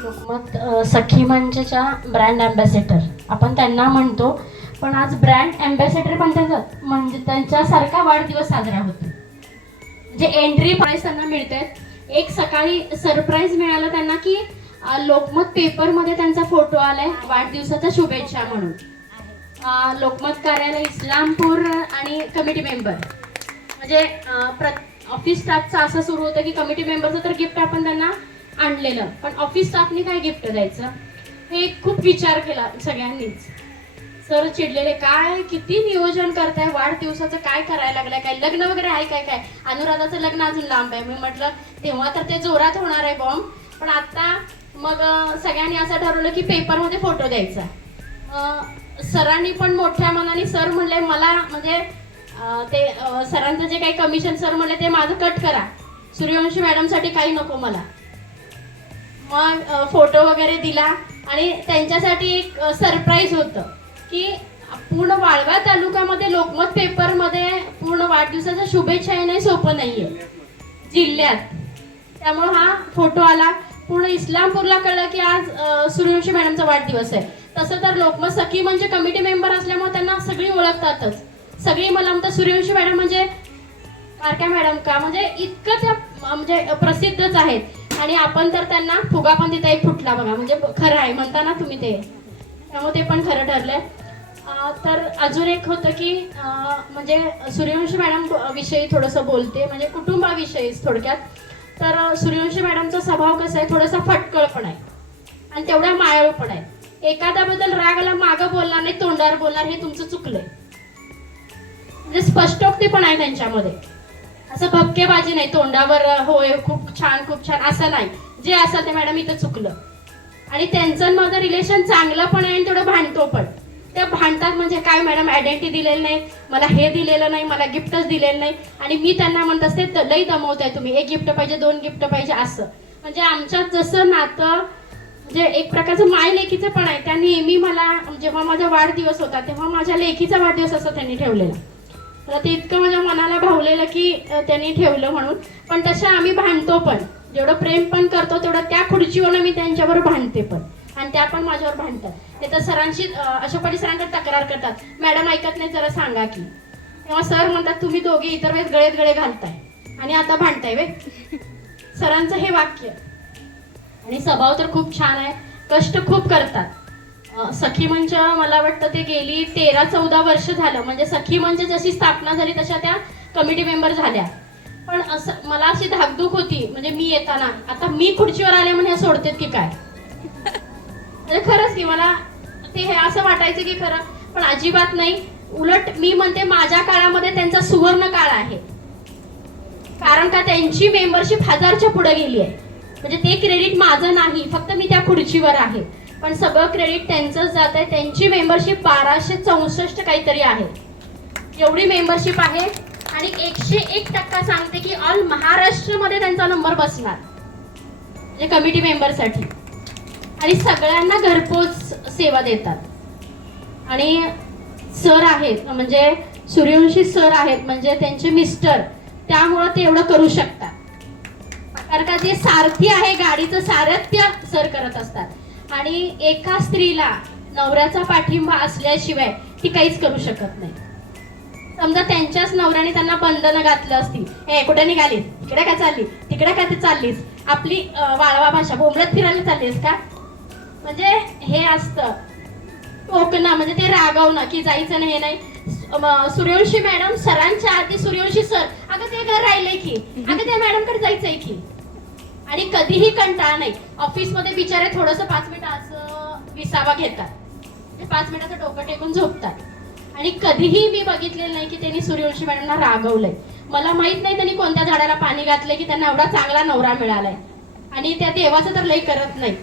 लोकमत सखी मंचच्या brand ambassador आपण त्यांना म्हणतो, पण आज ब्रँड ॲम्बॅसेडर पण म्हणजे त्यांच्यासारखा वाढदिवस साजरा होतो. म्हणजे एंट्री प्राईज त्यांना मिळते. एक सकाळी सरप्राईज मिळालं त्यांना की लोकमत पेपरमध्ये त्यांचा फोटो आलाय वाढदिवसाच्या शुभेच्छा म्हणून. लोकमत कार्यालय इस्लामपूर आणि कमिटी मेंबर म्हणजे ऑफिस स्टाफचं असं सुरू होतं की कमिटी मेंबरचं तर गिफ्ट आपण त्यांना आणलेलं, पण ऑफिस स्टाफनी काय गिफ्ट द्यायचं हे खूप विचार केला सगळ्यांनीच. सर चिडलेले, काय किती नियोजन करताय, वाढदिवसाचं काय करायला लागलंय, काय लग्न वगैरे आहे काय? काय अनुराधाचं लग्न अजून लांब आहे. मी म्हटलं तेव्हा तर ते जोरात होणार आहे बॉम्ब, पण आता मग सगळ्यांनी असं ठरवलं की पेपरमध्ये फोटो द्यायचा. सरांनी पण मोठ्या मनाने सर म्हणले मला म्हणजे ते सरांचं जे काही कमिशन सर म्हणले ते माझं कट करा, सूर्यवंशी मॅडमसाठी काही नको मला. मग फोटो वगैरे दिला आणि त्यांच्यासाठी एक सरप्राईज होतं की पूर्ण वाळवा तालुक्यामध्ये लोकमत पेपरमध्ये पूर्ण वाढदिवसाच्या शुभेच्छा येणं सोपं नाहीये जिल्ह्यात. त्यामुळे हा फोटो आला. पूर्ण इस्लामपूरला कळलं की आज सूर्यवंशी मॅडमचा वाढदिवस आहे. तसं तर लोकमत सखी म्हणजे कमिटी मेंबर असल्यामुळे त्यांना सगळी ओळखतातच. सगळी मला म्हणतात सूर्यवंशी मॅडम म्हणजे बारक्या मॅडम का, म्हणजे इतकं त्या म्हणजे प्रसिद्धच आहेत. आणि आपण तर त्यांना फुगा पण तिथे एक फुटला बघा, म्हणजे खरं आहे म्हणता ना तुम्ही ते, त्यामुळे ते पण खरं ठरलंय. तर अजून एक होतं की म्हणजे सूर्यवंशी मॅडम विषयी थोडंसं बोलते, म्हणजे कुटुंबाविषयी थोडक्यात. तर सूर्यवंशी मॅडमचा स्वभाव कसा आहे, थोडासा फटकळ पण आहे आणि तेवढा मायाळू पण आहे. एखाद्याबद्दल राग आला मागं बोलणार नाही, तोंडावर बोलणार, हे तुमचं चुकलंय. म्हणजे स्पष्टोक्ती पण आहे त्यांच्यामध्ये, असं भपकेबाजी नाही, तोंडावर होय खूप छान असं नाही. जे असेल ते मॅडम इथं चुकलं. आणि त्यांचं माझं रिलेशन चांगलं पण आहे आणि थोडं भांडतो पण. त्या भांडतात म्हणजे काय, मॅडम आयडेंटिटी दिलेलं नाही मला, हे दिलेलं नाही मला, गिफ्टच दिलेलं नाही. आणि मी त्यांना म्हणत असते लई दमवताय तुम्ही, एक गिफ्ट पाहिजे, 2 गिफ्ट पाहिजे असं. म्हणजे आमच्यात जसं नातं म्हणजे एक प्रकारचं माय लेकीचं पण आहे. त्या नेहमी मला जेव्हा माझा वाढदिवस होता तेव्हा माझ्या लेकीचा वाढदिवस असं त्यांनी ठेवलेला. तर ते इतकं माझ्या मनाला भावलेलं की त्यांनी ठेवलं म्हणून. पण तशा आम्ही भांडतो पण, जेवढं प्रेम पण करतो तेवढं त्या खुर्चीवर मी त्यांच्यावर भांडते पण, आणि त्या पण माझ्यावर भांडतात. ते तर सरांशी अशोक पाटील सरांकडे तक्रार करतात, मॅडम ऐकत नाही जरा सांगा की. तेव्हा सर म्हणतात तुम्ही दोघे इतर वेळेस गळेत गळे घालताय आणि आता भांडताय वे. सरांचं हे वाक्य. आणि स्वभाव तर खूप छान आहे, कष्ट खूप करतात. सखी मंच मला वाटतं ते गेली 13-14 वर्ष झालं. म्हणजे सखी मंच जशी स्थापना झाली तशा त्या कमिटी मेंबर झाल्या. पण असं मला अशी धाकधूक होती म्हणजे मी येताना, आता मी खुर्चीवर आले म्हणून हे सोडतेत की काय. म्हणजे खरंच की मला ते हे असं वाटायचं की खरं, पण अजिबात नाही. उलट मी म्हणते माझ्या काळामध्ये त्यांचा सुवर्ण काळ आहे. कारण का त्यांची मेंबरशिप 1000च्या पुढे गेली आहे. म्हणजे ते क्रेडिट माझं नाही, फक्त मी त्या खुर्चीवर आहे, पण सगळं क्रेडिट त्यांचंच जात आहे. त्यांची मेंबरशिप 1264 काहीतरी आहे, एवढी मेंबरशिप आहे. आणि 101% सांगते की ऑल महाराष्ट्रामध्ये त्यांचा नंबर बसणार म्हणजे कमिटी मेंबरसाठी. आणि सगळ्यांना घरपोच सेवा देतात. आणि सर आहेत म्हणजे सूर्यवंशी सर आहेत म्हणजे त्यांचे मिस्टर, त्यामुळं ते एवढं करू शकतात. कारण का जे सारथी आहे गाडीचं सारथ्य सर करत असतात. आणि एका स्त्रीला नवऱ्याचा पाठिंबा असल्याशिवाय ती काहीच करू शकत नाही. समजा त्यांच्याच नवऱ्याने त्यांना बंधनं घातलं असतील, हे कुठे निघालीस, इकडे काय चालली, तिकडे काय ते चाललीस, आपली वाळवा भाषा बोंबलत फिरायला चाललीस का, म्हणजे हे असतं. टोकणं म्हणजे ते रागवणं की जायचं नाही हे नाही. सूर्यवंशी मॅडम सरांच्या आधी सूर्यवंशी सर, अगं ते घर राहिलंय की, अगं त्या मॅडम कडे जायचंय की. आणि कधीही कंटाळा नाही. ऑफिस मध्ये बिचारे थोडस 5 मिनिटं असं विसावा घेतात, 5 मिनिटाचं डोकं टेकून झोपतात. आणि कधीही मी बघितलेलं नाही की त्यांनी सूर्यवंशी मॅडमना रागवलंय. मला माहित नाही त्यांनी कोणत्या झाडाला पाणी घातलंय की त्यांना एवढा चांगला नवरा मिळालाय. आणि त्या देवाचं तर लई करत नाही,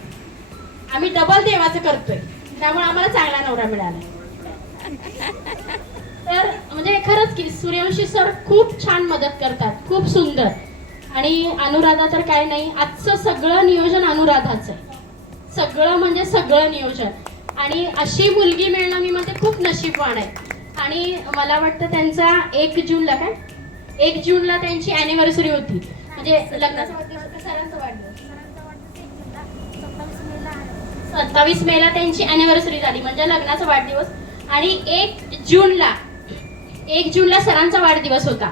आम्ही डबल देवाचं करतोय, त्यामुळे आम्हाला चांगला नवरा मिळालाय. तर म्हणजे खरंच की सूर्यवंशी सर खूप छान मदत करतात, खूप सुंदर. आणि अनुराधा तर काय नाही, आजचं सगळं नियोजन अनुराधाचं आहे, सगळं म्हणजे सगळं नियोजन. आणि अशी मुलगी मिळणं मी म्हणते खूप नशीबवान आहे. आणि मला वाटतं त्यांचा 1 जूनला 1 जूनला त्यांची अॅनिव्हर्सरी होती, म्हणजे लग्नाचा वाढदिवस, सरांचा वाढदिवस 27 मेला त्यांची अॅनिव्हर्सरी झाली, म्हणजे लग्नाचा वाढदिवस. आणि 1 जूनला सरांचा वाढदिवस होता.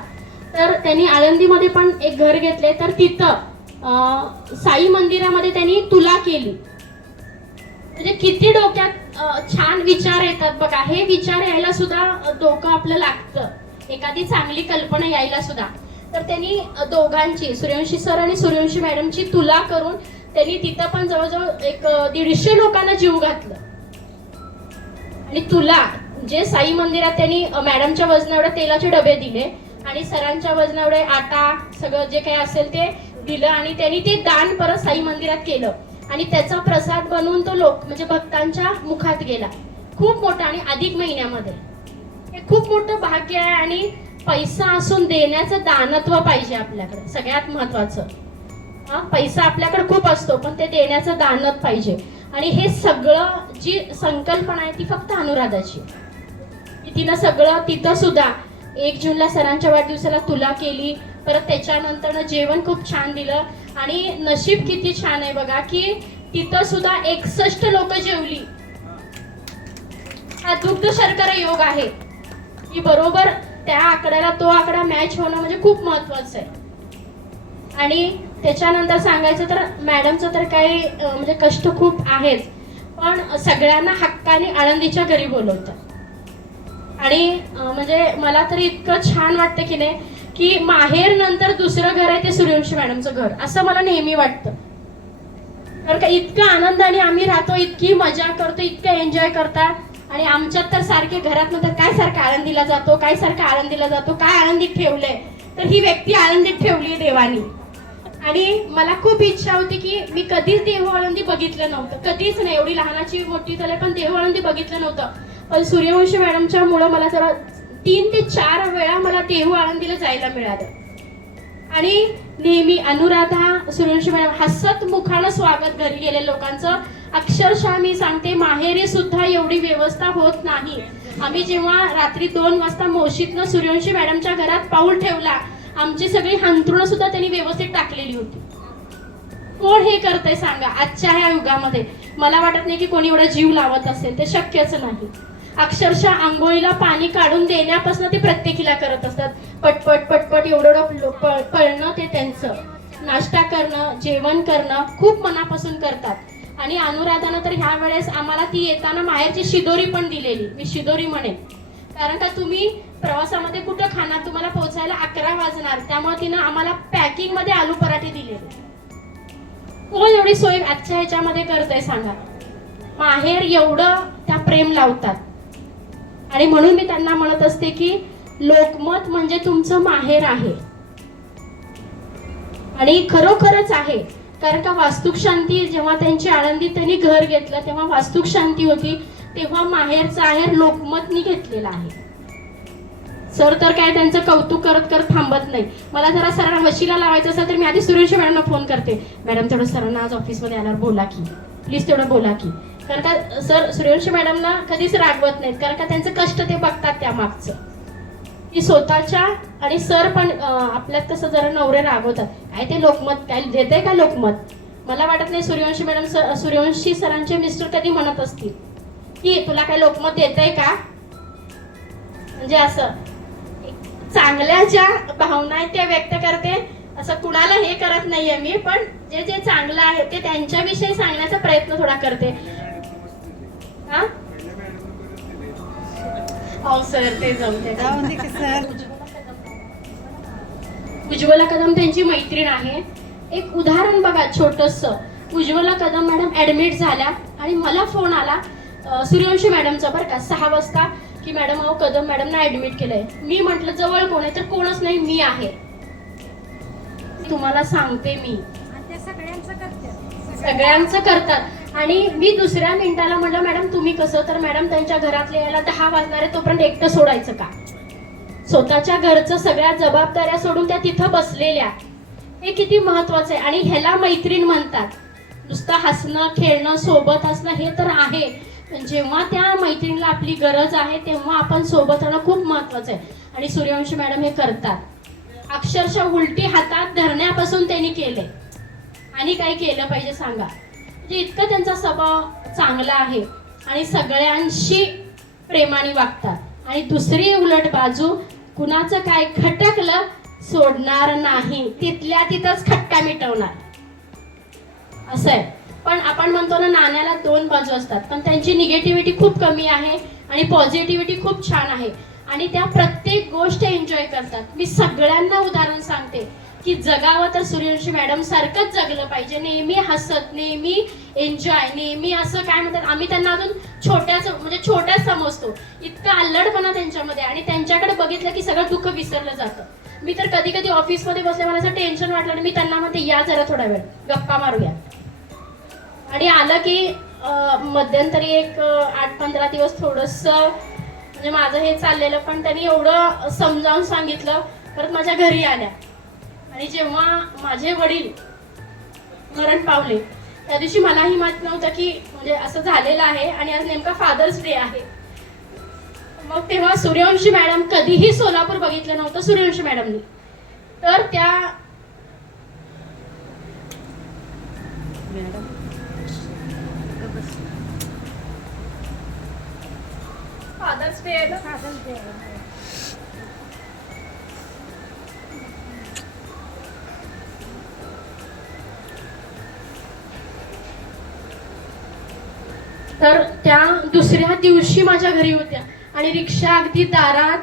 तर त्यांनी आळंदीमध्ये पण एक घर घेतले, तर तिथं साई मंदिरामध्ये त्यांनी तुला केली. म्हणजे किती डोक्यात छान विचार येतात बघा. हे विचार यायला सुद्धा डोकं आपलं लागतं, एखादी चांगली कल्पना यायला सुद्धा. तर त्यांनी दोघांची, सूर्यवंशी सर आणि सूर्यवंशी मॅडमची तुला करून त्यांनी तिथं पण जवळजवळ 150 लोकांना जीव घातलं. आणि तुला जे साई मंदिरात त्यांनी मॅडमच्या वजना एवढे तेलाचे डबे दिले आणि सरांच्या वजना एवढे आटा सगळं जे काही असेल ते दिलं. आणि त्यांनी ते दान परत साई मंदिरात केलं आणि त्याचा प्रसाद बनवून तो म्हणजे भक्तांच्या मुखात गेला. खूप मोठा. आणि अधिक महिन्यामध्ये हे खूप मोठं भाग्य आहे. आणि पैसा असून देण्याचं दानत्व पाहिजे आपल्याकडे, सगळ्यात महत्वाचं. पैसा आपल्याकडे खूप असतो, पण ते देण्याचं दानत पाहिजे. आणि हे सगळं जी संकल्पना आहे ती फक्त अनुराधाची. तिनं सगळं तिथं सुद्धा 1 जूनला सरांच्या वाढदिवसाला तुला केली, परत त्याच्यानंतर जेवण खूप छान दिलं. आणि नशीब किती छान आहे बघा की तिथं सुद्धा 61 लोक जेवली. हा दुग्ध शर्करा योग आहे की बरोबर त्या आकड्याला तो आकडा मॅच होणं म्हणजे खूप महत्वाचं आहे. आणि त्याच्यानंतर सांगायचं तर मॅडमचं तर काही म्हणजे कष्ट खूप आहेच, पण सगळ्यांना हक्काने आळंदीच्या घरी बोलवतात. आणि म्हणजे मला तरी इतकं छान वाटतं की नाही की माहेर नंतर दुसरं घर आहे ते सूर्यवंशी मॅडमचं घर, असं मला नेहमी वाटतं. कारण का इतका आनंदाने आम्ही राहतो, इतकी मजा करतो, इतकं एन्जॉय करतात. आणि आमच्यात तर सारखे घरात नंतर काय सारखं आळंदीला जातो, काय सारखं आळंदीला जातो, काय आळंदीत ठेवलंय, तर ही व्यक्ती आळंदीत ठेवली देवानी. आणि मला खूप इच्छा होती की मी कधीच देहू आळंदी बघितलं नव्हतं, कधीच नाही, एवढी लहानाची मोठी झाली पण देहू आळंदी बघितलं नव्हतं. पण सूर्यवंशी मॅडमच्या मुळे मला जरा 3 ते 4 वेळा मला देहू आळंदीला जायला मिळालं. आणि नेहमी अनुराधा सूर्यवंशी मॅडम हसत मुखानं स्वागत घरी गेले लोकांचं. अक्षरशः मी सांगते माहेरी सुद्धा एवढी व्यवस्था होत नाही. आम्ही जेव्हा रात्री 2 वाजता मोशीतनं सूर्यवंशी मॅडमच्या घरात पाऊल ठेवला, आमची सगळी अंथरुणं सुद्धा त्यांनी व्यवस्थित टाकलेली होती. कोण हे करतंय सांगा आजच्या ह्या युगामध्ये? मला वाटत नाही की कोणी एवढा जीव लावत असेल, ते शक्यच नाही. अक्षरशः आंघोळीला पाणी काढून देण्यापासून ते प्रत्येकीला करत असतात. पटपट पटपट एवढं पळणं ते त्यांचं. नाश्ता करणं, जेवण करणं खूप मनापासून करतात. आणि अनुराधानं तर ह्या वेळेस आम्हाला ती येताना माहेरची शिदोरी पण दिलेली. मी शिदोरी म्हणेन, कारण का तुम्ही प्रवासामध्ये कुठं खाणार, तुम्हाला पोहोचायला 11 वाजणार, त्यामुळे तिनं आम्हाला पॅकिंग मध्ये आलू पराठे दिलेले. कोण एवढी सोय आजच्या ह्याच्यामध्ये करतंय सांगा? माहेर एवढं त्या प्रेम लावतात. आणि म्हणून मी त्यांना म्हणत असते की लोकमत म्हणजे तुमचं माहेर आहे. आणि खरोखरच आहे, कारण का वास्तुक शांती जेव्हा त्यांची आळंदीत त्यांनी घर घेतलं तेव्हा वास्तुक शांती होती, तेव्हा माहेरचा आहेर लोकमतनी घेतलेला आहे. सर तर काय त्यांचं कौतुक करत करत थांबत नाही. मला जरा सरांना वशिला लावायचं असेल तर मी आधी सूर्यवंशी मॅडमला फोन करते, मॅडम तेवढं सरांना आज ऑफिसमध्ये आल्यावर बोला की, प्लीज तेवढं बोला की. कारण का सर सूर्यवंशी मॅडमना कधीच रागवत नाहीत, कारण का त्यांचं कष्ट ते बघतात त्या मागचं की स्वतःच्या. आणि सर पण आपल्यात तसं जरा नवरे रागवतात, काय ते लोकमत काय देते का लोकमत? मला वाटत नाही सूर्यवंशी मॅडम सूर्यवंशी सरांचे मिस्टर कधी म्हणत असतील की तुला काय लोकमत देतंय का. म्हणजे असं चांगल्या ज्या भावना आहेत त्या व्यक्त करते, असं कुणाला हे करत नाहीये मी, पण जे जे चांगलं आहे ते त्यांच्याविषयी सांगण्याचा प्रयत्न थोडा करते. हो सर, ते जमते. जाऊन दे की सर. उज्ज्वला कदम त्यांची मैत्रीण आहे. एक उदाहरण बघा छोटस. उज्ज्वला कदम मॅडम ऍडमिट झाल्या आणि मला फोन आला सूर्यवंशी मॅडमचा बरं का 6 वाजता की मॅडम अहो कदम मॅडमना ऍडमिट केलंय. मी म्हटलं जवळ कोण आहे तर कोणच नाही, मी आहे. तुम्हाला सांगते मी ते सगळ्यांचं करतात. आणि मी दुसऱ्या मिनिटाला म्हटलं मॅडम तुम्ही कसं, तर मॅडम त्यांच्या घरातले यायला 10 वाजणार आहे तोपर्यंत एकटं सोडायचं का. स्वतःच्या घरचं सगळ्या जबाबदाऱ्या सोडून त्या तिथं बसलेल्या, हे किती महत्वाचं आहे. आणि ह्याला मैत्रीण म्हणतात. नुसतं हसणं खेळणं सोबत असणं हे तर आहे, पण जेव्हा त्या मैत्रिणीला आपली गरज आहे तेव्हा आपण सोबत राहणं खूप महत्वाचं आहे. आणि सूर्यवंशी मॅडम हे करतात. अक्षरशः उलटी हातात धरण्यापासून त्यांनी केले. आणि काय केलं पाहिजे सांगा. म्हणजे इतकं त्यांचा स्वभाव चांगला आहे आणि सगळ्यांशी प्रेमाने वागतात. आणि दुसरी उलट बाजू, कुणाचं काय खटकलं सोडणार नाही, तिथल्या तिथंच खटका मिटवणार असं आहे. पण आपण म्हणतो ना नाण्याला 2 बाजू असतात, पण त्यांची निगेटिव्हिटी खूप कमी आहे आणि पॉझिटिव्हिटी खूप छान आहे. आणि त्या प्रत्येक गोष्ट एन्जॉय करतात. मी सगळ्यांना उदाहरण सांगते की जगावं तर सूर्यवंशी मॅडम सारखंच जगलं पाहिजे. नेहमी हसत, नेहमी एन्जॉय, नेहमी असं काय म्हणतात, आम्ही त्यांना अजून छोट्याच समजतो. इतका अल्लडपणा त्यांच्यामध्ये. आणि त्यांच्याकडे बघितलं की सगळं दुःख विसरलं जातं. मी तर कधी कधी ऑफिसमध्ये बसले, मला असं टेन्शन वाटलं आणि मी त्यांना म्हणते या जरा थोडा वेळ गप्पा मारूया. आणि आलं की मध्यंतरी एक 8-15 दिवस थोडंसं म्हणजे माझं हे चाललेलं, पण त्यांनी एवढं समजावून सांगितलं. परत माझ्या घरी आल्या आणि जेव्हा माझे वडील मरण पावले त्या दिवशी मलाही माहित नव्हतं की म्हणजे असं झालेलं आहे आणि आज नेमका फादर्स डे आहे. मग तेव्हा सूर्यवंशी मॅडम, कधीही सोलापूर बघितलं नव्हतं सूर्यवंशी मॅडमनी, तर त्या फादर्स डे तर त्या दुसऱ्या दिवशी माझ्या घरी होत्या आणि रिक्षा अगदी दारात.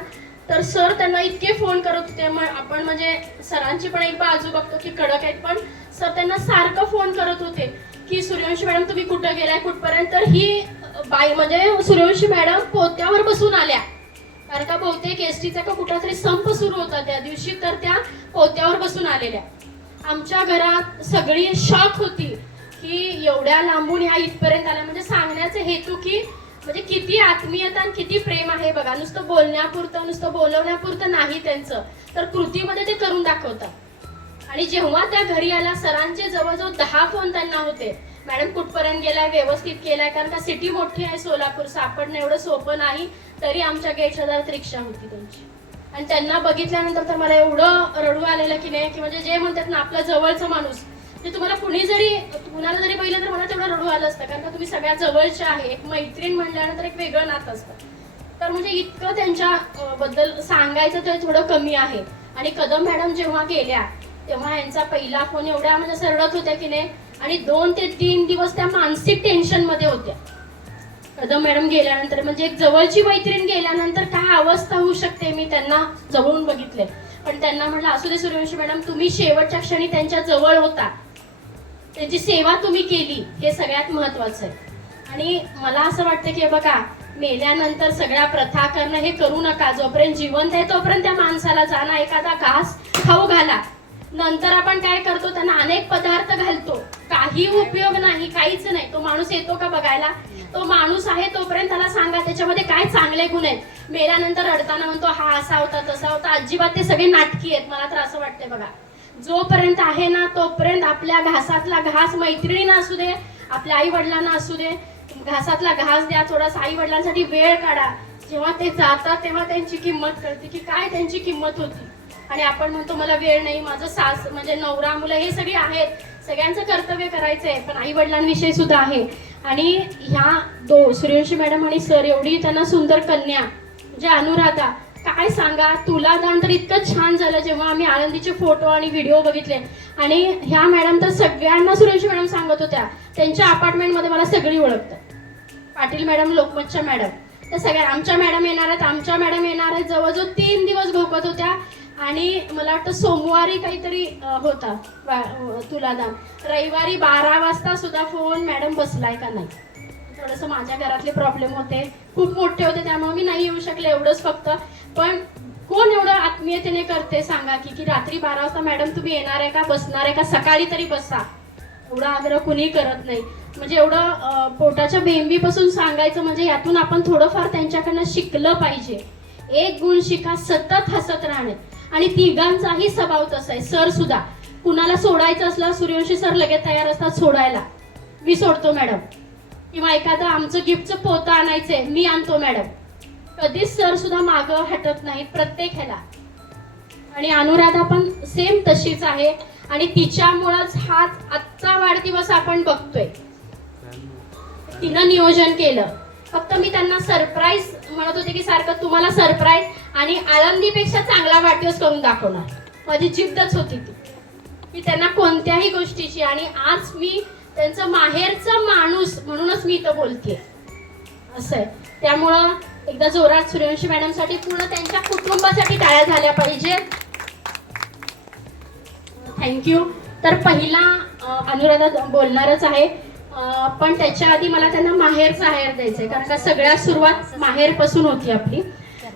तर सर त्यांना इतके फोन करत होते. आपण म्हणजे सरांची पण एक बाजू बघतो की कडक आहेत, पण सर त्यांना सारखं फोन करत होते की सूर्यवंशी मॅडम तुम्ही कुठं गेलाय कुठपर्यंत. तर ही बाई म्हणजे सूर्यवंशी मॅडम पोत्यावर बसून आल्या, कारण का बहुतेक एसटीचा का कुठला तरी संप सुरू होता त्या दिवशी, तर त्या पोत्यावर बसून आलेल्या. आमच्या घरात सगळी शॉक होती की एवढ्या लांबून ह्या इथपर्यंत आल्या. म्हणजे सांगण्याचा हेतू की म्हणजे किती आत्मीयता आणि किती प्रेम आहे बघा. नुसतं बोलण्यापुरतं, नुसतं बोलवण्यापुरतं नाही त्यांचं, तर कृतीमध्ये ते करून दाखवतात. आणि जेव्हा त्या घरी आल्या, सरांचे जवळजवळ 10 फोन त्यांना होते, मॅडम कुठपर्यंत गेलाय, व्यवस्थित केलाय, कारण का सिटी मोठी आहे सोलापूर, सापडणं एवढं सोपं नाही. तरी आमच्या गेटच्या दारात रिक्षा होती त्यांची. आणि त्यांना बघितल्यानंतर तर मला एवढं रडू आलेलं की नाही, की म्हणजे जे म्हणतात ना आपला जवळचा माणूस, ते तुम्हाला कुणाला जरी पाहिलं तर मला तेवढं रडू आलं असतं, कारण का तुम्ही सगळ्यात जवळचे आहे. एक मैत्रीण म्हणल्यानंतर एक वेगळं नातं असतं. तर म्हणजे इतकं त्यांच्या बद्दल सांगायचं तर थोडं कमी आहे. आणि कदम मॅडम जेव्हा गेल्या तेव्हा यांचा पहिला फोन एवढ्या म्हणजे असं रडत होत्या की नाही, आणि 2 ते 3 दिवस त्या मानसिक टेन्शन मध्ये होत्या. कदम मॅडम गेल्यानंतर म्हणजे एक जवळची मैत्रीण गेल्यानंतर काय अवस्था होऊ शकते मी त्यांना जवळून बघितले. पण त्यांना म्हटलं असू दे सूर्यवंशी मॅडम, तुम्ही शेवटच्या क्षणी त्यांच्या जवळ होता, त्यांची सेवा तुम्ही केली, हे सगळ्यात महत्वाचं आहे. आणि मला असं वाटतं की बघा, मेल्यानंतर सगळ्या प्रथा करणं हे करू नका. जोपर्यंत जिवंत आहे तोपर्यंत त्या माणसाला जाणं, एखादा घास खाऊ घाला. नंतर आपण काय करतो, त्यांना अनेक पदार्थ घालतो, काही उपयोग नाही, काहीच नाही. तो माणूस येतो का बघायला? तो माणूस आहे तोपर्यंत त्याला सांगा त्याच्यामध्ये काय चांगले गुण आहेत. मेल्यानंतर रडताना म्हणतो हा असा होता तसा होता, अजिबात ते सगळे नाटकी आहेत. मला तर असं वाटतंय बघा, जोपर्यंत आहे ना तोपर्यंत आपल्या घासातला घास मैत्रिणींना असू दे, आपल्या आई वडिलांना असू दे, घासातला घास द्या, थोडासा आई वडिलांसाठी वेळ काढा. जेव्हा ते जातात तेव्हा त्यांची किंमत कळते की काय त्यांची किंमत होती. आणि आपण म्हणतो मला वेळ नाही, माझं सास म्हणजे नवरा मुलं हे सगळे आहेत, सगळ्यांचं कर्तव्य करायचंय, पण आई वडिलांविषयी सुद्धा आहे. आणि ह्या सूर्यवंशी मॅडम आणि सर एवढी त्यांना सुंदर कन्या म्हणजे अनुराधा, काय सांगा. तुला दान तर इतकं छान झालं जेव्हा आम्ही आनंदीचे फोटो आणि व्हिडिओ बघितले. आणि ह्या मॅडम तर सगळ्यांना सूर्यवंशी मॅडम सांगत होत्या, त्यांच्या अपार्टमेंटमध्ये मला सगळी ओळखतात. पाटील मॅडम, लोकमतच्या मॅडम, तर सगळ्या आमच्या मॅडम येणार आहेत जवळजवळ 3 दिवस घोकत होत्या. आणि मला वाटतं सोमवारी काहीतरी होता तुलादान, रविवारी 12 वाजता सुद्धा फोन, मॅडम बसलाय का नाही. थोडंसं माझ्या घरातले प्रॉब्लेम होते, खूप मोठे होते, त्यामुळे मी नाही येऊ शकले, एवढंच फक्त. पण कोण एवढं आत्मीयतेने करते सांगा की रात्री 12 वाजता मॅडम तुम्ही येणार आहे का, बसणार आहे का, सकाळी तरी बसा. एवढा आग्रह कुणी करत नाही. म्हणजे एवढं पोटाच्या बेंबीपासून सांगायचं म्हणजे यातून आपण थोडंफार त्यांच्याकडनं शिकलं पाहिजे. एक गुण शिका, सतत हसत राहणे. आणि तिघांचाही स्वभाव तसा आहे. सर सुद्धा कुणाला सोडायचं असलं, सूर्यवंशी सर लगेच तयार असतात सोडायला, मी सोडतो मॅडम. किंवा एखादं आमचं गिफ्टचं पोतं आणायचंय, मी आणतो मॅडम. कधीच सर सुद्धा मागं हटत नाही प्रत्येक ह्याला. आणि अनुराधा पण सेम तशीच आहे. आणि तिच्यामुळंच हा आजचा वाढदिवस आपण बघतोय. तिनं नियोजन केलं. फक्त मी त्यांना सरप्राईज म्हणत होते की सारखं तुम्हाला सरप्राईज आणि आनंदीपेक्षा चांगला वाढदिवस करून दाखवणार. माझी जिद्दच होती ती की त्यांना कोणत्याही गोष्टीची. आणि आज मी त्यांचं माहेरचा माणूस म्हणूनच मी इथं बोलतेय, असं आहे. त्यामुळं एकदा जोरात सूर्यवंशी मॅडमसाठी, पूर्ण त्यांच्या कुटुंबासाठी टाळ्या झाल्या पाहिजेत. थँक्यू. तर पहिला अनुराधा बोलणारच आहे, पण त्याच्या आधी मला त्यांना माहेरचा आहेर द्यायचंय, कारण का सगळ्यात सुरुवात माहेरपासून होती आपली.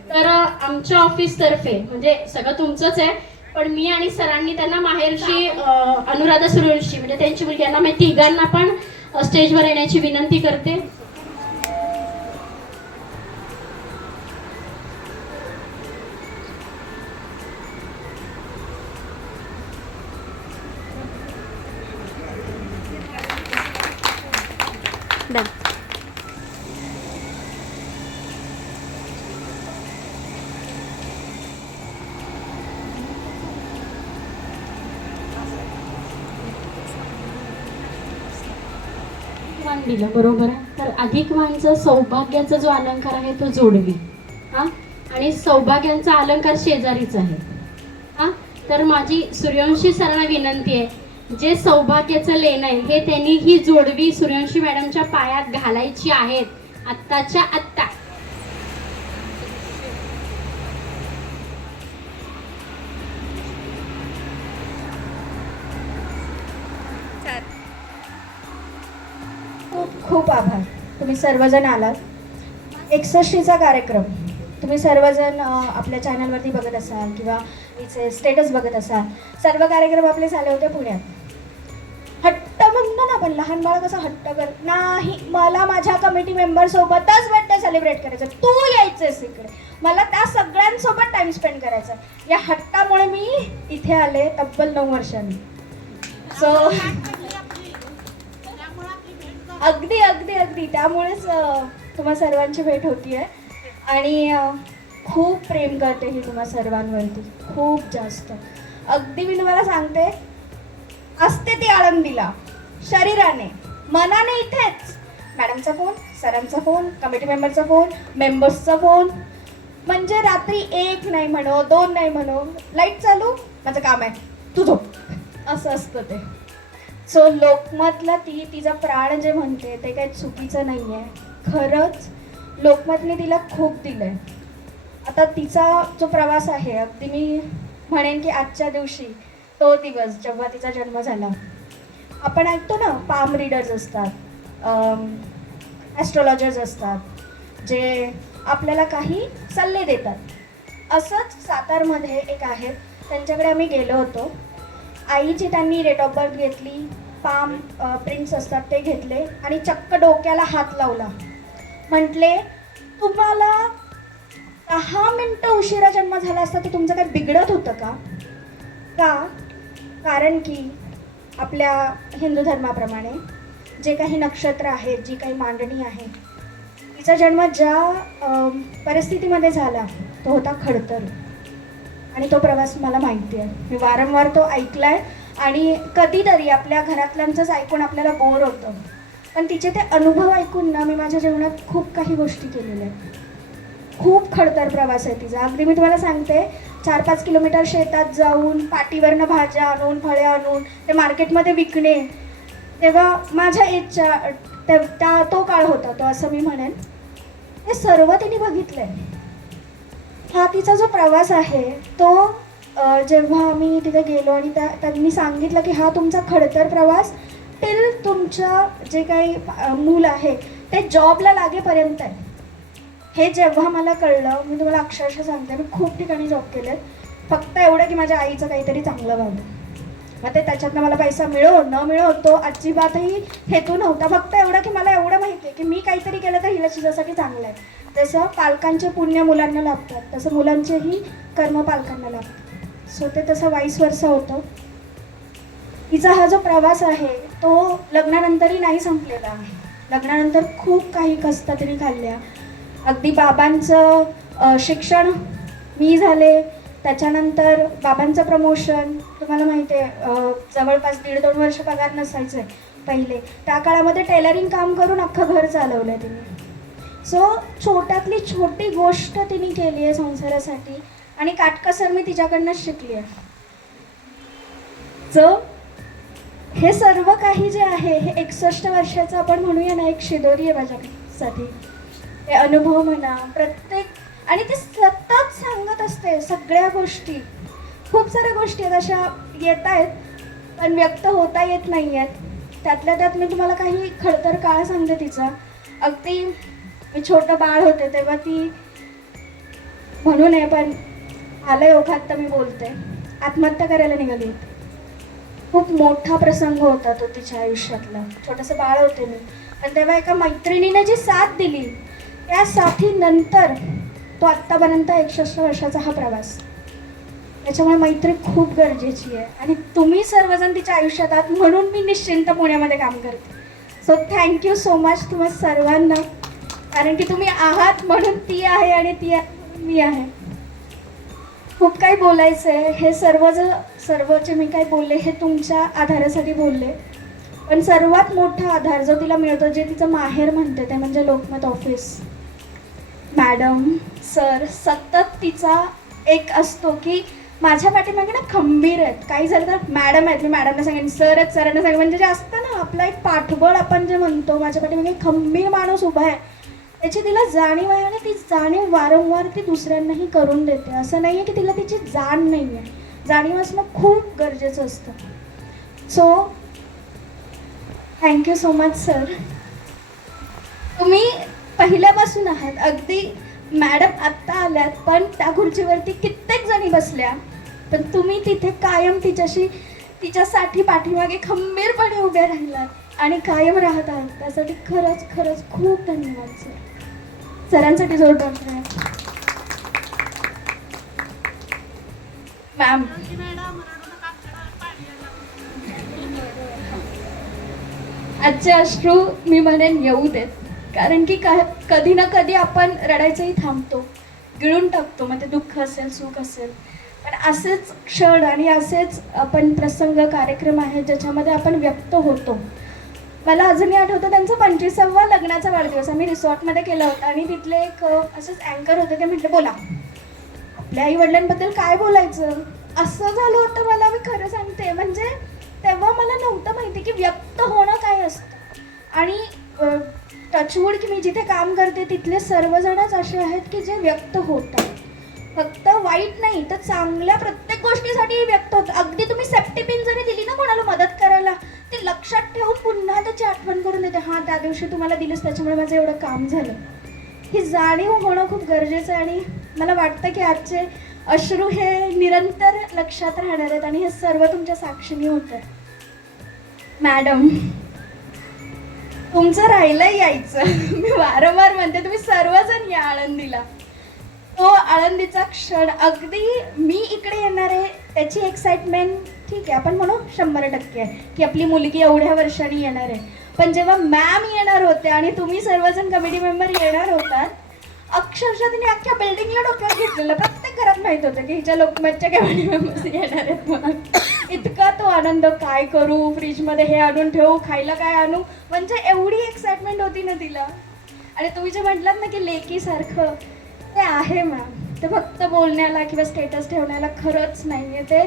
तर आमच्या ऑफिस तर्फे, म्हणजे सगळं तुमचंच आहे, पण मी आणि सरांनी त्यांना माहेरची अनुराधा सूर्यवंशी म्हणजे त्यांची मुलगी यांना, मी तिघांना पण स्टेजवर येण्याची विनंती करते. दिलं बरोबर आहे. तर अधिक वाणचा सौभाग्याचा जो अलंकार आहे तो जोडवी, हा, आणि सौभाग्यांचा अलंकार शेजारीच आहे, हा. तर माझी सूर्यवंशी सरांना विनंती आहे, जे सौभाग्याचं लेणं आहे हे त्यांनी ही जोडवी सूर्यवंशी मॅडमच्या पायात घालायची आहेत आत्ताच्या आत्ता. खूप आभार. तुम्ही सर्वजण आलात. 61चा कार्यक्रम तुम्ही सर्वजण आपल्या चॅनलवरती बघत असाल किंवा इथे स्टेटस बघत असाल. सर्व कार्यक्रम आपले झाले होते पुण्यात. हट्ट म्हणतो ना आपण, लहान बाळ कसं हट्ट कर नाही, मला माझ्या कमिटी मेंबर सोबतच बर्थडे सेलिब्रेट करायचं, तू यायचंस इकडे, मला त्या सगळ्यांसोबत टाइम स्पेंड करायचा. या हट्टामुळे मी इथे आले तब्बल 9 वर्षांनी. सो अगदी अगदी अगदी त्यामुळेच तुम्हा सर्वांची भेट होती आहे. आणि खूप प्रेम करते ही तुम्हा सर्वांवरती, खूप जास्त. अगदी मी तुम्हाला सांगते, असते ती आळंदीला शरीराने, मनाने इथेच. मॅडमचा फोन, सरांचा फोन, कमिटी मेंबरचा फोन, मेंबर्सचा फोन, म्हणजे रात्री 1 नाही म्हणो, 2 नाही म्हणो, लाईट चालू, माझं काम आहे, तू झोप, असं असतं ते. सो लोकमतला तिचा प्राण जे म्हणते ते काही चुकीचं नाही आहे. खरंच लोकमतने तिला खूप दिलं आहे. आता तिचा जो प्रवास आहे, अगदी मी म्हणेन की आजच्या दिवशी तो दिवस जेव्हा तिचा जन्म झाला. आपण ऐकतो ना, पाम रीडर्स असतात, ॲस्ट्रॉलॉजर्स असतात, जे आपल्याला काही सल्ले देतात. असंच सातारमध्ये एक आहेत, त्यांच्याकडे आम्ही गेलो होतो. आईची त्यांनी डेट ऑफ बर्थ घेतली, पाम प्रिंट्स असतात ते घेतले आणि चक्क डोक्याला हात लावला. म्हटले, तुम्हाला 10 मिनटं उशिरा जन्म झाला असता तर तुमचं काय बिघडत होतं का? कारण की आपल्या हिंदू धर्माप्रमाणे जे काही नक्षत्र आहेत, जी काही मांडणी आहे, तिचा जन्म ज्या परिस्थितीमध्ये झाला तो होता खडतर. आणि तो प्रवास मला माहिती आहे, मी वारंवार तो ऐकला आहे. आणि कधीतरी आपल्या घरातल्यांचंच ऐकून आपल्याला बोर होतं, पण तिचे ते अनुभव ऐकून ना मी माझ्या जीवनात खूप काही गोष्टी केलेल्या आहेत. खूप खडतर प्रवास आहे तिचा. अगदी मी तुम्हाला सांगते, 4-5 किलोमीटर शेतात जाऊन पाटीवरनं भाज्या आणून, फळे आणून ते मार्केटमध्ये विकणे, तेव्हा माझ्या एजच्या तो काळ होता तो, असं मी म्हणेन. हे सर्व तिने बघितलंय. हा तिचा जो प्रवास आहे तो जेव्हा आम्ही तिथे गेलो आणि त्यांनी सांगितलं की हा तुमचा खडतर प्रवास टिल तुमच्या जे काही मूल आहे ते जॉबला लागेपर्यंत आहे. हे जेव्हा मला कळलं, मी तुम्हाला अक्षरशः सांगते, मी खूप ठिकाणी जॉब केलेत, फक्त एवढं की माझ्या आईचं काहीतरी चांगलं व्हावं. मग ते त्याच्यातनं मला पैसा मिळो न मिळो तो अजिबातही हेतू नव्हता. फक्त एवढं की मला एवढं माहिती आहे की मी काहीतरी केलं तर हिला तिच्यासाठी चांगलं आहे. जसं पालकांचे पुण्य मुलांना लाभतात तसं मुलांचेही कर्म पालकांना लाभतात. सो ते तसं वाईस वर्षा होतं. तिचा हा जो प्रवास आहे तो लग्नानंतरही नाही संपलेला. लग्नानंतर खूप काही कष्ट तिने खाल्ल्या. अगदी बाबांचं शिक्षण मी झाले, त्याच्यानंतर बाबांचं प्रमोशन, तुम्हाला माहिती आहे जवळपास 1.5-2 वर्ष पगार नसायचं आहे पहिले. त्या काळामध्ये टेलरिंग काम करून अख्खं घर चालवलं आहे तिने. सो छोट्यातली छोटी गोष्ट तिने केली आहे संसारासाठी आणि काटकसर मी तिच्याकडनंच शिकली आहे. सो हे सर्व काही जे आहे हे 61 वर्षाचं आपण म्हणूया ना एक शिदोरी आहे माझ्यासाठी. हे अनुभव म्हणा प्रत्येक, आणि ती सतत सांगत असते सगळ्या गोष्टी. खूप साऱ्या गोष्टी आहेत अशा येत आहेत पण व्यक्त होता येत नाही आहेत. त्यातल्या त्यात मी तुम्हाला काही खडतर काळ सांगते तिचा. अगदी मी छोटं बाळ होते तेव्हा ती म्हणू नये पण आलंय ओघात तर मी बोलते, आत्महत्या करायला निघाली होती. खूप मोठा प्रसंग होता तो तिच्या आयुष्यातला. छोटंसं बाळ होते मी, पण तेव्हा एका मैत्रिणीने जी साथ दिली त्या साथीनंतर तो आत्तापर्यंत 61 वर्षाचा हा प्रवास. त्याच्यामुळे मैत्री खूप गरजेची आहे आणि तुम्ही सर्वजण तिच्या आयुष्यात आहात म्हणून मी निश्चिंत पुण्यामध्ये काम करते. सो थँक्यू सो मच तुम्हा सर्वांना, कारण की तुम्ही आहात म्हणून ती आहे आणि ती आहे म्हणून मी आहे. खूप काही बोलायचं आहे. हे सर्व जे मी काही बोलले हे तुमच्या आधारासाठी बोलले, पण सर्वात मोठा आधार जो तिला मिळतो, जे तिचं माहेर म्हणते, ते म्हणजे लोकमत ऑफिस. मॅडम सर सतत तिचा एक असतो की माझ्या पाठीमागे ना खंबीर आहेत. काही झालं तर मॅडम आहेत, मी मॅडमला सांगेन, सर आहेत सरांना सांगेन. म्हणजे जे असतं ना आपला एक पाठबळ आपण जे म्हणतो, माझ्या पाठीमागे खंबीर माणूस उभा आहे त्याची तिला जाणीव आहे आणि ती जाणीव वारंवार ती दुसऱ्यांनाही करून देते. असं नाही आहे की तिला तिची जाण नाही आहे. जाणीव असणं खूप गरजेचं असतं. So thank you so much sir. तुम्ही पहिल्यापासून आहात. अगदी मॅडम आत्ता आल्यात पण त्या खुर्चीवरती कित्येक जणी बसल्या, पण तुम्ही तिथे कायम तिच्यासाठी पाठीमागे खंबीरपणे उभ्या राहिलात आणि कायम राहत आहात. त्यासाठी खरंच खरंच खूप धन्यवाद सर. सरांसाठी जोरदार टाळ्या. मॅम आजचे अश्रू मी म्हणेन येऊ देत, कारण की कधी ना कधी आपण रडायचंही थांबतो, गिळून टाकतो. मग ते दुःख असेल सुख असेल, पण असेच क्षण आणि असेच आपण प्रसंग कार्यक्रम आहेत ज्याच्यामध्ये आपण व्यक्त होतो. मला अजूनही आठवतं त्यांचा 25वा लग्नाचा वाढदिवस आम्ही रिसॉर्टमध्ये केला होता आणि तिथले एक असंच अँकर होते. ते म्हटले बोला आपल्या आई वडिलांबद्दल काय बोलायचं. असं झालं होतं मला, मी खरं सांगते. म्हणजे तेव्हा मला नव्हतं माहिती की व्यक्त होणं काय असतं. आणि टचवूड की मी जिथे काम करते तिथले सर्वजणच असे आहेत की जे व्यक्त होतात. फक्त वाईट नाही तर चांगल्या प्रत्येक गोष्टीसाठी व्यक्त होतं. अगदी तुम्ही सेफ्टी पिन जरी दिली ना कोणाला मदत करायला, ती लक्षात ठेवून पुन्हा त्याची आठवण करून देते, हां त्या दिवशी तुम्हाला दिलीस त्याच्यामुळे माझं एवढं काम झालं. ही जाणीव होणं खूप गरजेचं आहे आणि मला वाटतं की आजचे अश्रू हे निरंतर लक्षात राहणार आहेत आणि हे सर्व तुमच्या साक्षीने होतं. मॅडम तुमचं राहिलं यायचं. मी वारंवार म्हणते तुम्ही सर्वजण या आळंदीला. तो आळंदीचा क्षण अगदी मी इकडे येणार आहे त्याची एक्साइटमेंट ठीक आहे आपण म्हणू 100% आहे की आपली मुलगी एवढ्या वर्षांनी येणार आहे. पण जेव्हा मॅम येणार होते आणि तुम्ही सर्वजण कमिटी मेंबर येणार होतात, अक्षरशः तिने अख्ख्या बिल्डिंगला डोक्यावर घेतलेलं. प्रत्येक घरात माहित होतं की हिच्या लोकमतच्या कमिटी मेंबर्स येणार आहेत म्हणून. इतका तो आनंद, काय करू, फ्रीजमध्ये हे आणून ठेवू, खायला काय आणू, म्हणजे एवढी एक्साइटमेंट होती ना तिला. आणि तुम्ही जे म्हटलात ना की लेकीसारखं, ते आहे मॅम. ते फक्त बोलण्याला किंवा स्टेटस ठेवण्याला खरंच नाही आहे. ते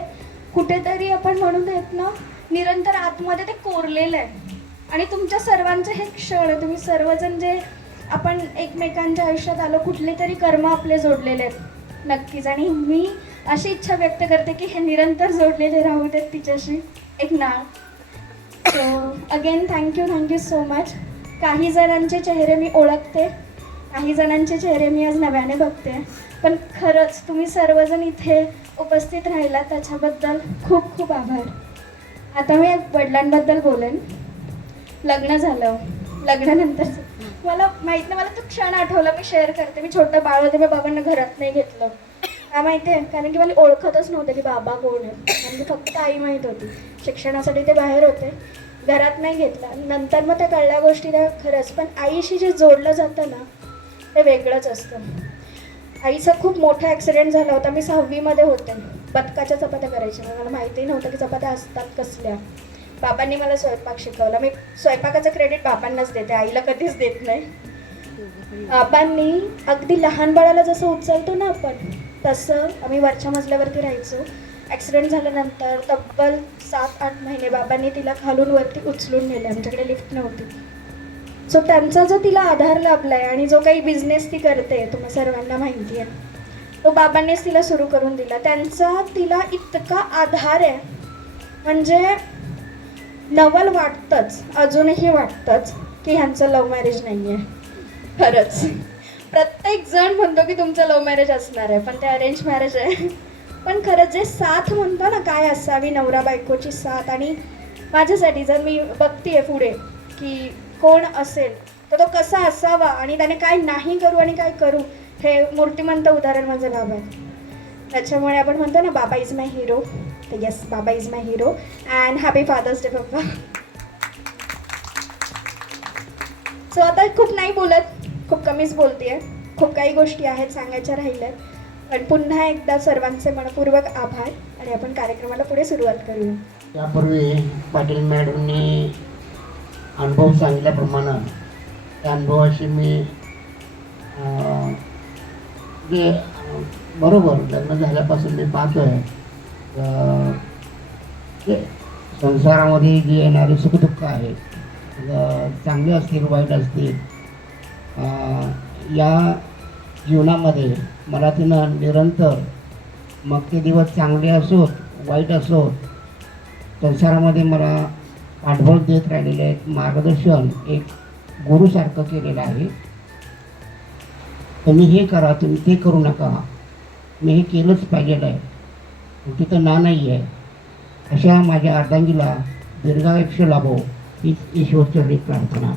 कुठेतरी आपण म्हणून देत ना निरंतर आतमध्ये ते कोरलेलं आहे. आणि तुमच्या सर्वांचे हे क्षण, तुम्ही सर्वजण जे आपण एकमेकांच्या आयुष्यात आलो, कुठले तरी कर्म आपले जोडलेले आहेत नक्कीच. आणि मी अशी इच्छा व्यक्त करते की हे निरंतर जोडलेले राहू देत तिच्याशी एक नाळ. So again thank you so much. काही जणांचे चेहरे मी ओळखते, काही जणांचे चेहरे मी आज नव्याने बघते, पण खरंच तुम्ही सर्वजण इथे उपस्थित राहिला त्याच्याबद्दल खूप खूप आभार. आता मी वडिलांबद्दल बोलेन. लग्न झालं, लग्नानंतर मला माहीत नाही, मला तो क्षण आठवला, मी शेअर करते. मी छोटं बाळ होते, मी बाबांना घरात नाही घेतलं. का माहिती आहे? कारण की मला ओळखतच नव्हतं की बाबा कोण आहे. कारण की फक्त आई माहीत होती. शिक्षणासाठी ते बाहेर होते, घरात नाही घेतला. नंतर मग त्या कळल्या गोष्टी त्या खरंच. पण आईशी जे जोडलं जातं ना ते वेगळंच असतं. आईचा खूप मोठा ॲक्सिडेंट झाला होता. मी 6वीमध्ये होते. बदकाच्या चपात्या करायच्या, मला माहितीही नव्हतं की चपात्या असतात कसल्या. बाबांनी मला स्वयंपाक शिकवला. मी स्वयंपाकाचं क्रेडिट बाबांनाच देते, आईला कधीच देत नाही. बाबांनी अगदी लहान बाळाला जसं उचलतो ना आपण, तसं आम्ही वरच्या मजल्यावरती राहायचो. ॲक्सिडेंट झाल्यानंतर तब्बल 7-8 महिने बाबांनी तिला खालून वरती उचलून नेलं. आमच्याकडे लिफ्ट नव्हती. सो त्यांचा जो तिला आधार लाभला आहे आणि जो काही बिझनेस ती करते तुम्हाला सर्वांना माहिती आहे, तो बाबांनीच तिला सुरू करून दिला. त्यांचा तिला इतका आधार आहे म्हणजे नवल वाटतंच, अजूनही वाटतंच की ह्यांचं लव्ह मॅरेज नाही आहे. खरंच प्रत्येक जण म्हणतो की तुमचं लव्ह मॅरेज असणार आहे, पण ते अरेंज मॅरेज आहे. पण खरंच जे साथ म्हणतो ना, काय असावी नवरा बायकोची साथ. आणि माझ्यासाठी जर मी बघतीये पुढे की कोण असेल तर तो कसा असावा आणि त्याने काय नाही करू आणि काय करू, हे मूर्तिमंत उदाहरण माझं बाबा आहे. त्याच्यामुळे आपण म्हणतो ना बाबा इज माय हिरो, तर येस बाबा is my hero. And happy Father's day पप्पा. सो आता खूप नाही बोलत, खूप कमीच बोलते. खूप काही गोष्टी आहेत सांगायच्या राहिल्यात, पण पुन्हा एकदा सर्वांचे मनपूर्वक आभार आणि आपण कार्यक्रमाला पुढे सुरुवात करूया. त्यापूर्वी पाटील मॅडमनी अनुभव सांगितल्याप्रमाणे त्या अनुभवाशी मी जे बरोबर लग्न झाल्यापासून मी पाहतो आहे ते संसारामध्ये जे येणारे सुखदुःख आहेत, चांगले असतील वाईट असतील, या जीवनामध्ये मला तिनं निरंतर, मग ते दिवस चांगले असोत वाईट असोत, संसारामध्ये मला पाठबळ देत राहिलेले आहेत. मार्गदर्शन एक गुरुसारखं केलेलं आहे. तुम्ही हे करा, तुम्ही ते करू नका, मी हे केलंच पाहिजेलं आहे, तिथं ना नाही आहे. अशा माझ्या अर्धांगीला दीर्घायुष्य लाभो हीच ईश्वरचरणी प्रार्थना.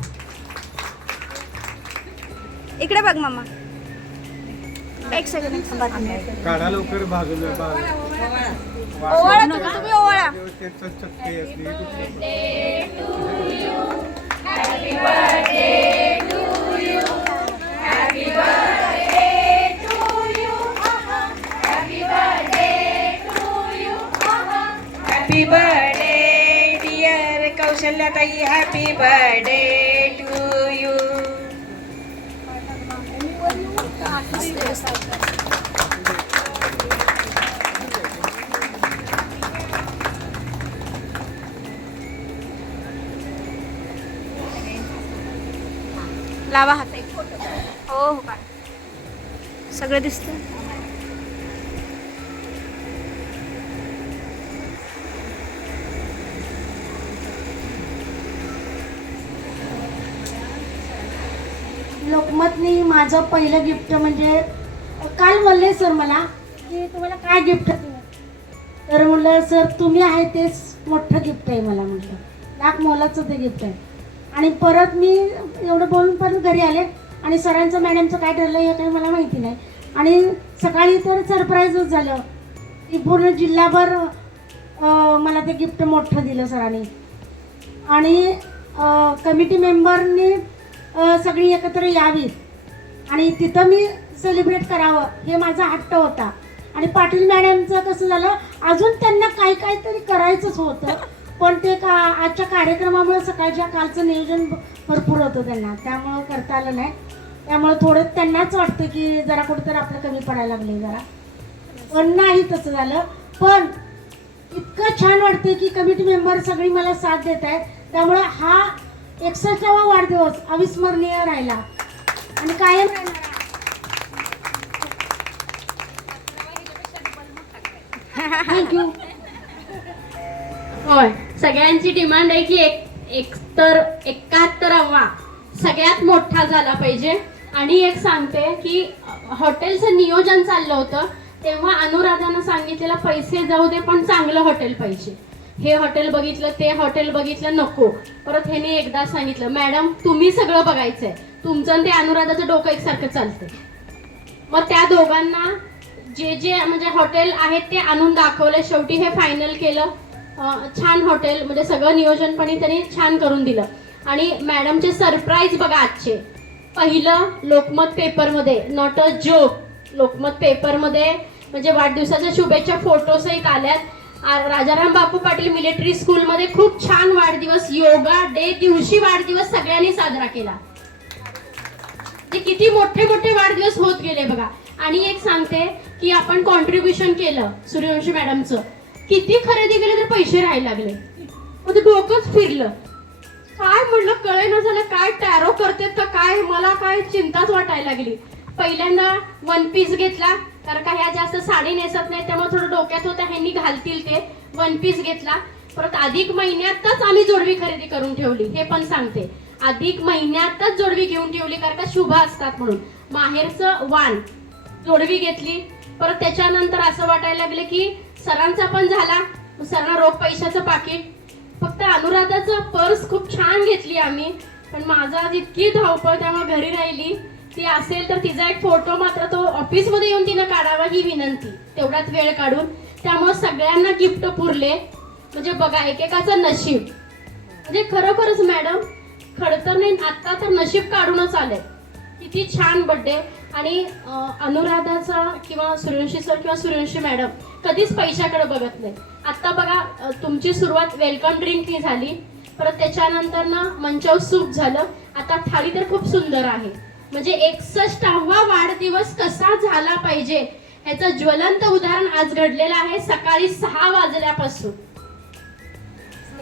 इकडे बघ मामा, एक सेकंड काढा लवकर बाजूला ओवाळा तुम्ही ओवाळा. हॅपी बर्थडे डिअर कौशल्याताई, हॅपी बर्थडे टू यू. लावा हात एक फोटो. हो हो का सगळं दिसतं. लोकमतनी माझं पहिलं गिफ्ट म्हणजे काल म्हणले सर मला की तुम्हाला काय गिफ्ट दिलं, तर म्हणलं सर तुम्ही आहे तेच मोठं गिफ्ट आहे मला. म्हटलं लाख मोलाचं ते गिफ्ट आहे. आणि परत मी एवढं बोलून परत घरी आले आणि सरांचं मॅडमचं काय ठरलं हे काही मला माहिती नाही. आणि सकाळी तर सरप्राईजच झालं की पूर्ण जिल्हाभर मला ते गिफ्ट मोठं दिलं सरांनी. आणि कमिटी मेंबरनी सगळी एकत्र यावीत आणि तिथं मी सेलिब्रेट करावं हे माझा हट्ट होता. आणि पाटील मॅडमचं कसं झालं, अजून त्यांना काहीतरी करायचंच होतं, पण ते आजच्या कार्यक्रमामुळे सकाळच्या कालचं नियोजन भरपूर होतं त्यांना, त्यामुळं करता आलं नाही. त्यामुळे थोडं त्यांनाच वाटतं की जरा कुठेतरी आपलं कमी पडायला लागले जरा, पण नाही तसं झालं. पण इतकं छान वाटतं की कमिटी मेंबर सगळी मला साथ देत आहेत, त्यामुळे हा 61वा वाढदिवस अविस्मरणीय राहिला. आणि कायम राहणार आहे. थँक्यू. होय, सगळ्यांची डिमांड आहे की एक तर 71वा सगळ्यात मोठा झाला पाहिजे. आणि एक सांगते की हॉटेलचं नियोजन चाललं होतं तेव्हा अनुराधानं सांगितलेलं पैसे जाऊ दे पण चांगलं हॉटेल पाहिजे. हे हॉटेल बघितलं ते हॉटेल बघितलं नको. परत ह्याने एकदा सांगितलं मॅडम तुम्ही सगळं बघायचंय, तुमचं आणि ते अनुराधाचं डोकं एकसारखं चालतंय. मग त्या दोघांना जे जे म्हणजे हॉटेल आहेत ते आणून दाखवले. शेवटी हे फायनल केलं. छान हॉटेल म्हणजे सगळं नियोजनपणे त्यांनी छान करून दिलं. आणि मॅडमचे सरप्राईज बघा आजचे. पहिलं लोकमत पेपरमध्ये नॉट अ जोक, लोकमत पेपरमध्ये म्हणजे वाढदिवसाच्या शुभेच्छा फोटो सहित आल्यात. राजाराम बापू पाटील मिलिटरी स्कूलमध्ये खूप छान वाढदिवस, योगा डे दिवशी वाढदिवस सगळ्यांनी साजरा केला. ते किती मोठे मोठे वाढदिवस होत गेले बघा. आणि एक सांगते की आपण कॉन्ट्रीब्युशन केलं सूर्यवंशी मॅडमचं, किती खरेदी केले तर पैसे राहायला लागले. मग ते डोकंच फिरलं. काय म्हणलं कळेना झालं, काय टॅरो करतेत का काय, मला काय चिंताच वाटायला लागली. पहिल्यांदा वन पीस घेतला, कारण का ह्या जास्त साडी नेसत नाही त्यामुळे थोडं डोक्यात होतं ह्यांनी घालतील ते. वन पीस घेतला. परत अधिक महिन्यातच आम्ही जोडवी खरेदी करून ठेवली. हे पण सांगते अधिक महिन्यातच जोडवी घेऊन ठेवली कारण का शुभ असतात म्हणून. माहेरचं वाण जोडवी घेतली. परत त्याच्यानंतर असं वाटायला लागले की सरांचा पण झाला, सरांना रोख पैशाचं पाकिट. फक्त अनुराधाचं पर्स खूप छान घेतली आम्ही, पण माझा इतकी धावपळ त्यामुळे घरी राहिली. ती असेल तर तिचा एक फोटो मात्र तो ऑफिसमध्ये येऊन तिनं काढावा ही विनंती, तेवढाच वेळ काढून. त्यामुळे सगळ्यांना गिफ्ट पुरले. म्हणजे बघा एकेकाचं नशीब. म्हणजे खरोखरच मॅडम खडतर नाही आता तर नशीब काढूनच आले. किती छान बर्थडे. आणि अनुराधाचा किंवा सूर्यवंशी सर किंवा सूर्यवंशी मॅडम कधीच पैशाकडे बघत नाही. आता बघा तुमची सुरुवात वेलकम ड्रिंकनी झाली, परत त्याच्यानंतर ना मंचाव सूप झालं, आता थाळी तर खूप सुंदर आहे. म्हणजे 61वा वाढदिवस कसा झाला पाहिजे ह्याचं ज्वलंत उदाहरण आज घडलेलं आहे. सकाळी 6 वाजल्यापासून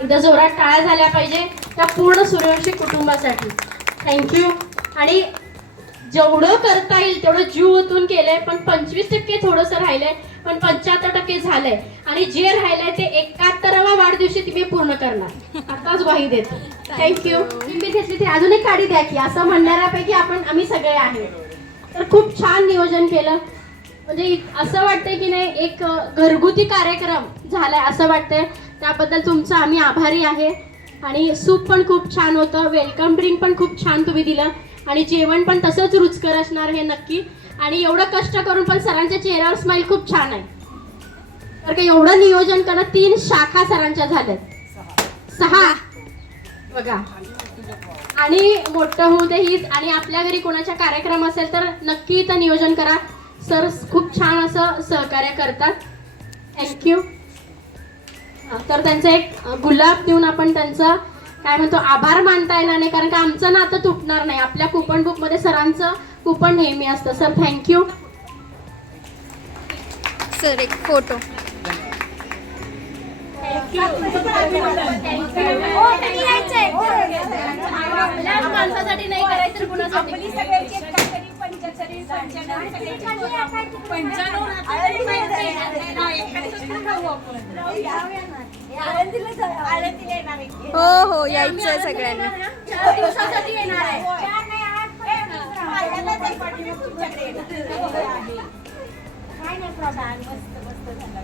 एकदा जोरात टाळ्या झाल्या पाहिजे त्या पूर्ण सूर्यवंशी कुटुंबासाठी. थँक्यू. आणि जेवढं करता येईल तेवढं जीव ओतून केलंय, पण 25% थोडंसं राहिलंय, पण 75% झालंय. आणि जे राहिलंय ते 71वा वाढदिवशी तुम्ही पूर्ण करणार. आताच ग्वाही देतो. थँक्यू. तुम्ही घेतली ती अजून एक काढी द्या की असं म्हणणाऱ्यापैकी आम्ही सगळे आहे. तर खूप छान नियोजन केलं. म्हणजे असं वाटतंय की नाही एक घरगुती कार्यक्रम झालाय असं वाटतंय. त्याबद्दल तुमचं आम्ही आभारी आहे. आणि सूप पण खूप छान होतं, वेलकम ड्रिंक पण खूप छान तुम्ही दिलं, आणि जेवण पण तसंच रुचकर असणार हे नक्की. आणि एवढं कष्ट करून पण सरांच्या चेहऱ्यावर स्माईल खूप छान आहे. तर का एवढं नियोजन करणं. 3 शाखा सरांच्या झाल्यात, 6 बघा. आणि मोठं होऊ दे हीच. आणि आपल्या घरी कोणाचा कार्यक्रम असेल तर नक्की इथं नियोजन करा. सर खूप छान असं सहकार्य करतात. थँक्यू. तर त्यांचा एक गुलाब देऊन आपण त्यांचा काय म्हणतो आभार मानता येणार नाही, कारण का आमचं नातं तुटणार नाही. आपल्या कुपन बुक मध्ये सरांचं कुपन नेहमी असतं. Sir thank you. सर एक फोटो. माणसासाठी नाही करायचं कुणासाठी. हो हो यायचंय सगळ्यांना. 4 दिवसासाठी येणार आहे. छान मस्त झाला.